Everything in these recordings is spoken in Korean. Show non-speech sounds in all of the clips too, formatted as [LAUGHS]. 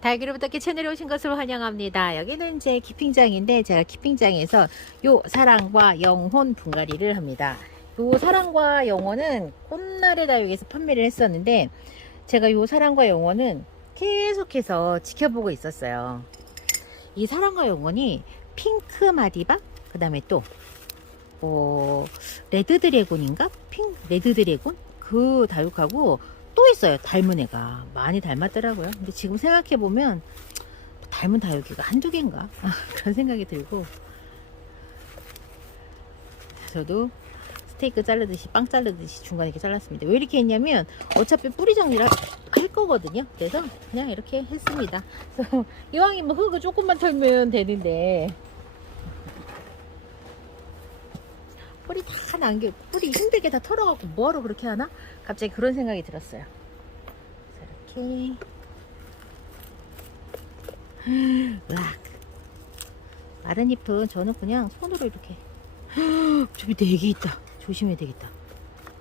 달기로 부탁해 채널에 오신 것을 환영합니다. 여기는 제 키핑장인데 제가 키핑장에서 요 사랑과 영혼 분갈이를 합니다. 요 사랑과 영혼은 꽃날의 다육에서 판매를 했었는데 제가 요 사랑과 영혼은 계속해서 지켜보고 있었어요. 이 사랑과 영혼이 핑크 마디바 그 다음에 또 어, 레드 드래곤인가? 핑 레드 드래곤 그 다육하고 또 있어요. 닮은 애가 많이 닮았더라고요. 근데 지금 생각해 보면 닮은 다육이가 한두 개인가 [LAUGHS] 그런 생각이 들고 저도 스테이크 자르듯이 빵 자르듯이 중간에 이렇게 잘랐습니다. 왜 이렇게 했냐면 어차피 뿌리 정리를 하- 할 거거든요. 그래서 그냥 이렇게 했습니다. [LAUGHS] 이왕이면 흙을 조금만 털면 되는데 뿌리 다 남겨 뿌리 힘들게 다 털어갖고 뭐하러 그렇게 하나? 갑자기 그런 생각이 들었어요. 이렇게 으악 마른 잎은 저는 그냥 손으로 이렇게 저기 네개 있다. 조심해야 되겠다.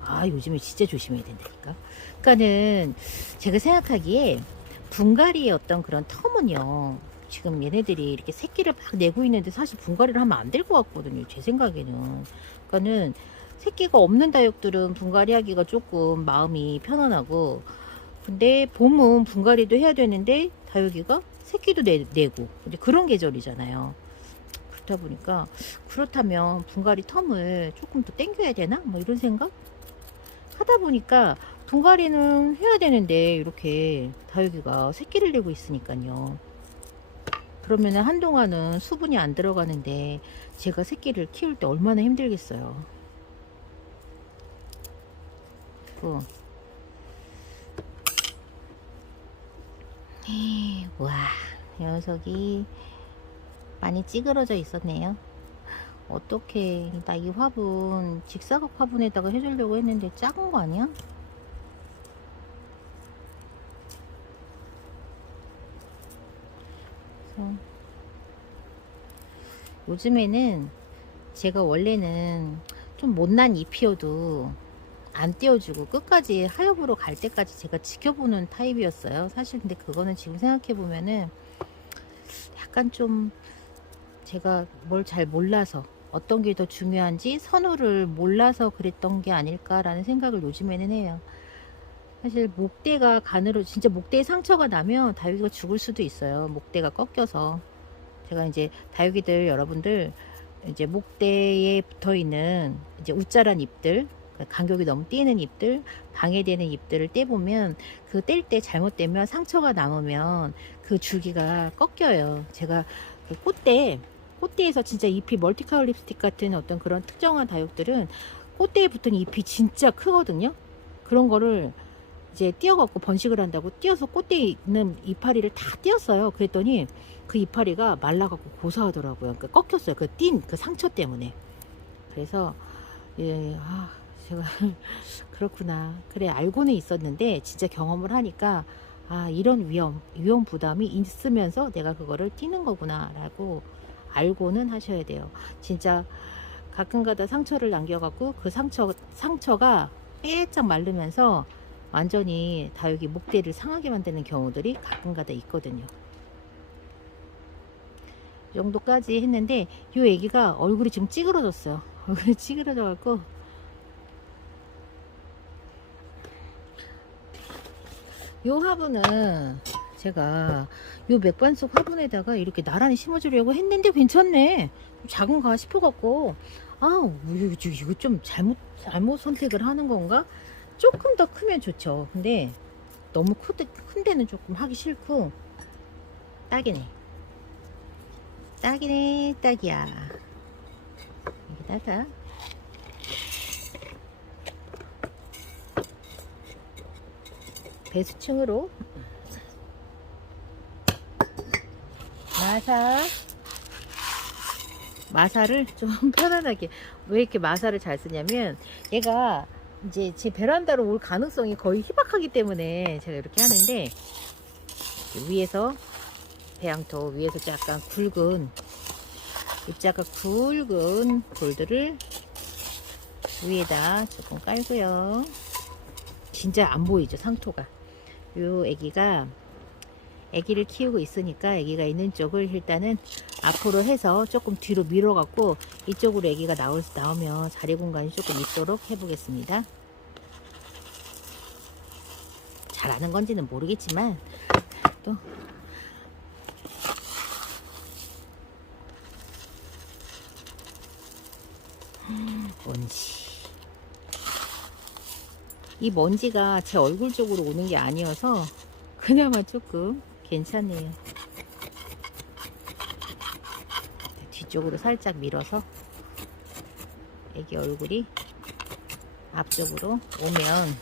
아 요즘에 진짜 조심해야 된다니까. 그러니까는 제가 생각하기에 분갈이의 어떤 그런 텀은요. 지금 얘네들이 이렇게 새끼를 막 내고 있는데 사실 분갈이를 하면 안 될 것 같거든요. 제 생각에는. 그러니까는 새끼가 없는 다육들은 분갈이 하기가 조금 마음이 편안하고 근데 봄은 분갈이도 해야 되는데 다육이가 새끼도 내, 내고 근데 그런 계절이잖아요. 그렇다 보니까 그렇다면 분갈이 텀을 조금 더 땡겨야 되나? 뭐 이런 생각? 하다 보니까 분갈이는 해야 되는데 이렇게 다육이가 새끼를 내고 있으니까요. 그러면은 한동안은 수분이 안 들어가는데 제가 새끼를 키울 때 얼마나 힘들겠어요. 에이, 와 녀석이 많이 찌그러져 있었네요. 어떻게 나 이 화분 직사각 화분에다가 해주려고 했는데 작은 거 아니야? 그래서 요즘에는 제가 원래는 좀 못난 잎이어도 안 띄워주고 끝까지 하엽으로 갈 때까지 제가 지켜보는 타입이었어요. 사실 근데 그거는 지금 생각해 보면은 약간 좀 제가 뭘 잘 몰라서 어떤 게 더 중요한지 선호를 몰라서 그랬던 게 아닐까라는 생각을 요즘에는 해요. 사실 목대가 간으로 진짜 목대에 상처가 나면 다육이가 죽을 수도 있어요. 목대가 꺾여서 제가 이제 다육이들 여러분들 이제 목대에 붙어 있는 이제 우짜란 잎들 간격이 너무 뛰는 잎들 방해되는 잎들을 떼보면 그 뗄 때 잘못되면 상처가 남으면 그 줄기가 꺾여요. 제가 그 꽃대 꽃대에서 진짜 잎이 멀티컬 립스틱 같은 어떤 그런 특정한 다육들은 꽃대에 붙은 잎이 진짜 크거든요. 그런 거를 이제 띄어갖고 번식을 한다고 띄어서 꽃대에 있는 이파리를 다 띄었어요. 그랬더니 그 이파리가 말라갖고 고사하더라고요. 그러니까 꺾였어요. 그 띈 그 상처 때문에. 그래서 예, 아, 제가 [LAUGHS] 그렇구나. 그래 알고는 있었는데 진짜 경험을 하니까 아 이런 위험 위험 부담이 있으면서 내가 그거를 띄는 거구나라고 알고는 하셔야 돼요. 진짜 가끔가다 상처를 남겨갖고 그 상처 상처가 빼짝 마르면서 완전히 다육이 목대를 상하게 만드는 경우들이 가끔가다 있거든요. 이 정도까지 했는데 이 애기가 얼굴이 지금 찌그러졌어요. [LAUGHS] 얼굴이 찌그러져 갖고 요 화분은 제가 요 맥반석 화분에다가 이렇게 나란히 심어주려고 했는데 괜찮네. 작은가 싶어갖고 아 좀- 이거 좀 잘못 잘못 선택을 하는 건가? 조금 더 크면 좋죠. 근데 너무 크데, 큰 데는 조금 하기 싫고 딱이네. 딱이네 딱이야. 여기다가 배수층으로 마사 마사를 좀 [LAUGHS] 편안하게 왜 이렇게 마사를 잘 쓰냐면 얘가 이제 제 베란다로 올 가능성이 거의 희박하기 때문에 제가 이렇게 하는데 위에서 배양토 위에서 약간 굵은 입자가 굵은 돌들을 위에다 조금 깔고요. 진짜 안 보이죠 상토가. 요 애기가 아기를 키우고 있으니까 아기가 있는 쪽을 일단은 앞으로 해서 조금 뒤로 밀어 갖고 이쪽으로 아기가 나올, 나오면 자리 공간이 조금 있도록 해보겠습니다. 잘하는 건지는 모르겠지만 또 먼지 이 먼지가 제 얼굴 쪽으로 오는 게 아니어서 그나마 조금 괜찮네요. 뒤쪽으로 살짝 밀어서 애기 얼굴이 앞쪽으로 오면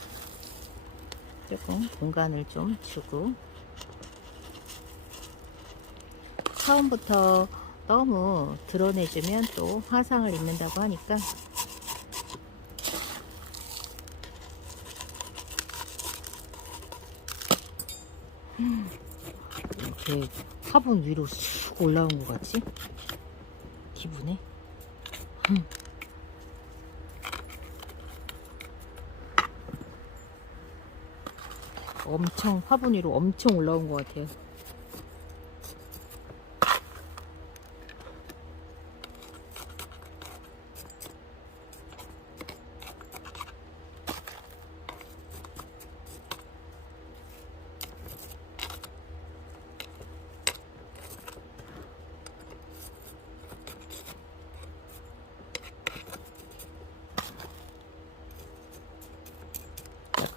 조금 공간을 좀 주고 처음부터 너무 드러내주면 또 화상을 입는다고 하니까 이렇게 화분 위로 쑥 올라온 것 같지? 기분에 음. 엄청 화분 위로 엄청 올라온 것 같아요.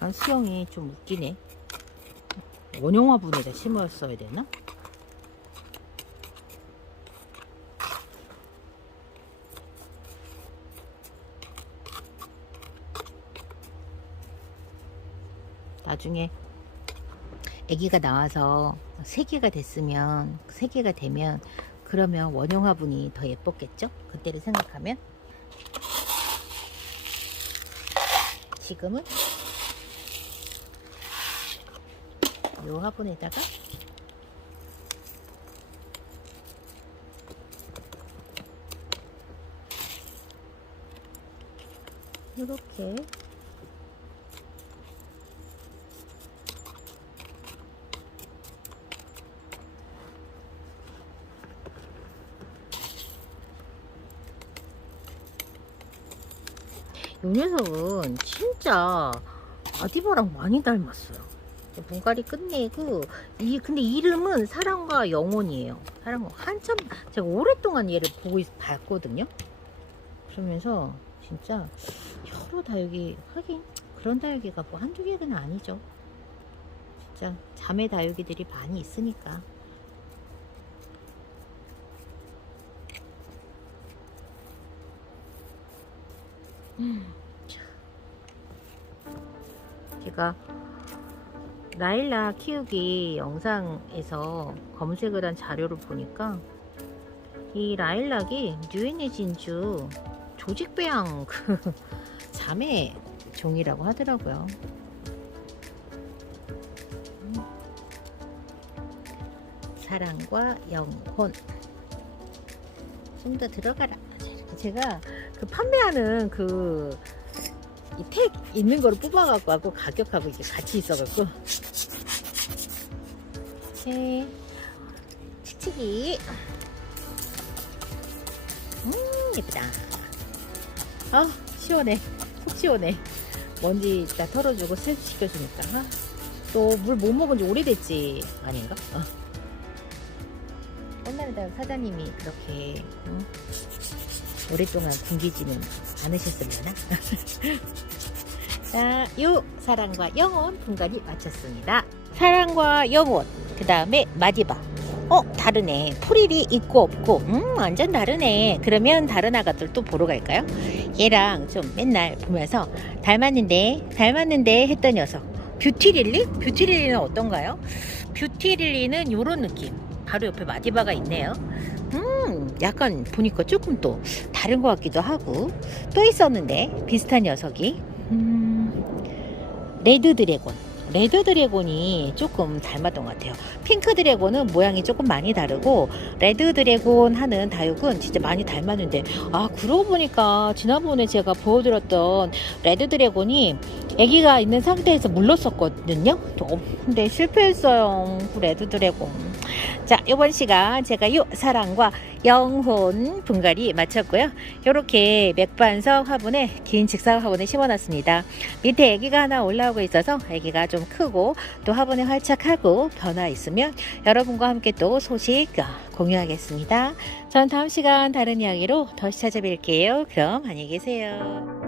약간 수영이 좀 웃기네. 원형화 분에다 심었어야 되나? 나중에 아기가 나와서 세 개가 됐으면 세 개가 되면 그러면 원형화분이 더 예뻤겠죠? 그때를 생각하면 지금은 요 화분에다가 이렇게 요 녀석은 진짜 아디바랑 많이 닮았어요. 분갈이 끝내고 이 근데 이름은 사랑과 영혼이에요. 사랑과 한참 제가 오랫동안 얘를 보고 있, 봤거든요. 그러면서 진짜 여러 다육이 하긴 그런 다육이가 뭐 한두 개는 아니죠. 진짜 자매 다육이들이 많이 있으니까. 음, 자. 제가 라일락 키우기 영상에서 검색을 한 자료를 보니까 이 라일락이 뉴에네 진주 조직배양 [LAUGHS] 그 자매 종이라고 하더라고요. 음. 사랑과 영혼 좀 더 들어가라. 제가 그 판매하는 그 이 택 있는 거를 뽑아갖고 하고 가격하고 이게 같이 있어갖고 이렇게 치치기 음 예쁘다 아 시원해 속 시원해 먼지 다 털어주고 세수시켜주니까 아, 또물 못 먹은 지 오래됐지 아닌가? 어. 옛날에 사장님이 그렇게 응? 오랫동안 굶기지는 않으셨으려나? [LAUGHS] 자, 요 사랑과 영혼 분간이 마쳤습니다. 사랑과 영혼, 그 다음에 마디바. 어, 다르네. 풀일이 있고 없고, 음, 완전 다르네. 그러면 다른 아가들 또 보러 갈까요? 얘랑 좀 맨날 보면서 닮았는데, 닮았는데 했던 녀석. 뷰티릴리? 뷰티릴리는 어떤가요? 뷰티릴리는 요런 느낌. 바로 옆에 마디바가 있네요. 음, 약간 보니까 조금 또 다른 것 같기도 하고 또 있었는데 비슷한 녀석이 음, 레드 드래곤 레드 드래곤이 조금 닮았던 것 같아요. 핑크 드래곤은 모양이 조금 많이 다르고 레드 드래곤 하는 다육은 진짜 많이 닮았는데 아 그러고 보니까 지난번에 제가 보여드렸던 레드 드래곤이 아기가 있는 상태에서 물렀었거든요. 또, 근데 실패했어요. 그 레드 드래곤. 자, 이번 시간 제가 요 사랑과 영혼 분갈이 마쳤고요. 이렇게 맥반석 화분에 긴 직사 화분에 심어놨습니다. 밑에 아기가 하나 올라오고 있어서 아기가 좀 크고 또 화분에 활착하고 변화 있으면 여러분과 함께 또 소식 어, 공유하겠습니다. 전 다음 시간 다른 이야기로 다시 찾아뵐게요. 그럼 안녕히 계세요.